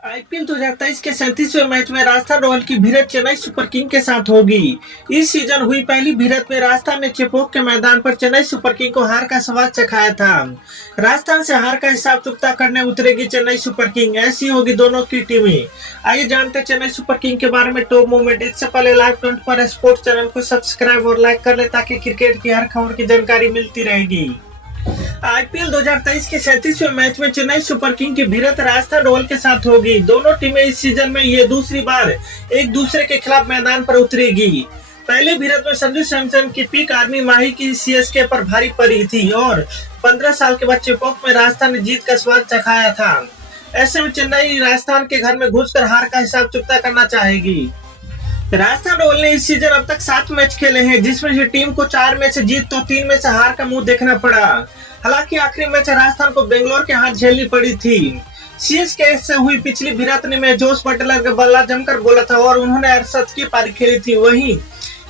IPL 2023 के 37वें match में Rajasthan royal की भिड़ंत चेन्नई सुपर किंग के साथ होगी। इस सीजन हुई पहली भिड़ंत में राजस्थान ने चेपॉक के मैदान पर चेन्नई सुपर किंग को हार का स्वाद चखाया था। राजस्थान से हार का हिसाब चुकता करने उतरेगी चेन्नई सुपर किंग। ऐसी होगी दोनों की टीमें। आइए जानते हैं चेन्नई सुपर किंग के बारे में टॉप मूवमेंट। इससे पहले लाइव 24 स्पोर्ट्स चैनल को सब्सक्राइब और लाइक कर ले ताकि क्रिकेट की हर खबर की जानकारी मिलती रहेगी। आईपीएल 2023 के 37वें मैच में चेन्नई सुपर किंग की भिड़ंत राजस्थान रॉयल के साथ होगी। दोनों टीमें इस सीजन में ये दूसरी बार एक दूसरे के खिलाफ मैदान पर उतरेगी। पहले भिड़ंत में संजू सैमसन की पीक आर्मी माही की सीएसके पर भारी पड़ी थी और 15 साल के बाद चेपॉक में राजस्थान ने जीत का स्वाद चखाया था। ऐसे में चेन्नई राजस्थान के घर में घुसकर हार का हिसाब चुकता करना चाहेगी। राजस्थान रॉयल ने इस सीजन अब तक 7 मैच खेले हैं, जिसमें से टीम को 4 में से जीत तो 3 में से हार का मुंह देखना पड़ा। हालांकि आखिरी मैच राजस्थान को बेंगलोर के हाथ झेलनी पड़ी थी। सीएसके से हुई पिछली भिड़ंत में जोस बटलर का बल्ला जमकर बोला था और उन्होंने 68 की पारी खेली थी। वहीं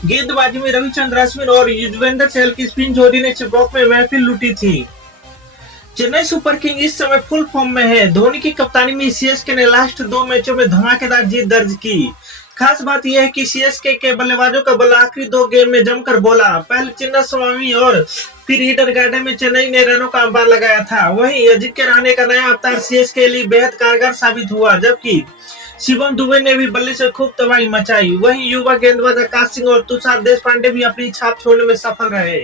गेंदबाजी में रविचंद्रन अश्विन और युजवेंद्र चहल की स्पिन जोड़ी ने चेपॉक में महफिल लूटी थी। चेन्नई सुपर किंग इस समय फुल फॉर्म में है। धोनी की कप्तानी में सीएसके ने लास्ट 2 मैचों में धमाकेदार जीत दर्ज की। खास बात यह है कि सीएसके के बल्लेबाजों का बल्ला आखिरी 2 गेम में जमकर बोला। पहले चिन्नास्वामी और फिर ईडन गार्डन में चेन्नई ने रनों का अंबार लगाया था। वहीं अजिंक्य रहाणे का नया अवतार सीएसके के लिए बेहद कारगर साबित हुआ, जबकि शिवम दुबे ने भी बल्ले से खूब तबाही मचाई। वहीं युवा गेंदबाज आकाश सिंह और तुषार देशपांडे भी अपनी छाप छोड़ने में सफल रहे।